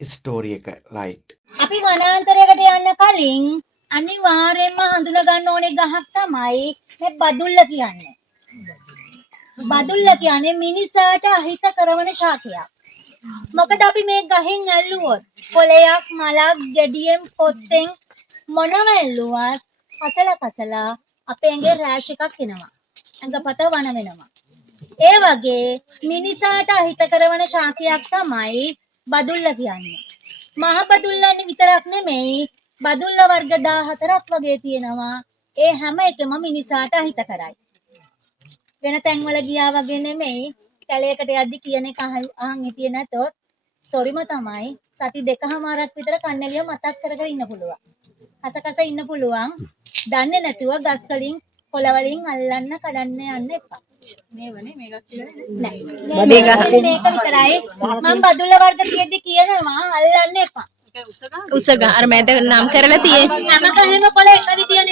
Story එක light. අපි වනාන්තරයකට යන්න කලින් අනිවාර්යයෙන්ම හඳුනා ගන්න ඕනේ ගහක් තමයි මේ බදුල්ල කියන්නේ. බදුල්ල කියන්නේ මිනිසාට අහිත කරන ශාකයක්. මොකද අපි මේ ගහෙන් ඇල්ලුවොත් කොළයක් මලක් ගෙඩියෙන් පොත්තෙන් මොනම ඇල්ලුවත් කසලා අපේ ඇඟේ රෑෂ් එකක් එනවා. ඇඟපත වන වෙනවා. ඒ වගේ මිනිසාට අහිත කරන ශාකයක් තමයි බදුල්ල කියන්නේ. මහ බදුල්ලන්නේ විතරක් නෙමෙයි බදුල්ල වර්ග 14ක් වගේ තියෙනවා. ඒ හැම එකම මිනිසාට අහිත කරයි. වෙන තැන්වල ගියා වගේ නෙමෙයි කැලයකට යද්දි කියන එක අහන් හිටියේ නැතොත් සොරිම තමයි සති දෙකමාරක් විතර කන්නලිය මතක් කර කර ඉන්න පුළුවන්. කස ඉන්න පුළුවන්. දන්නේ නැතුව ගස් වලින් කොළ වලින් අල්ලන්න කඩන්න යන්න එපා. මේවනේ මේකක් කියලා නෑ. මේක විතරයි මම බදුල්ල වර්ග තියෙද්දි කියනවා අල්ලන්න එපා. උසග අර මැද නම් කරලා තියෙන්නේ. හැම කහෙම කොළ එක විදියනේ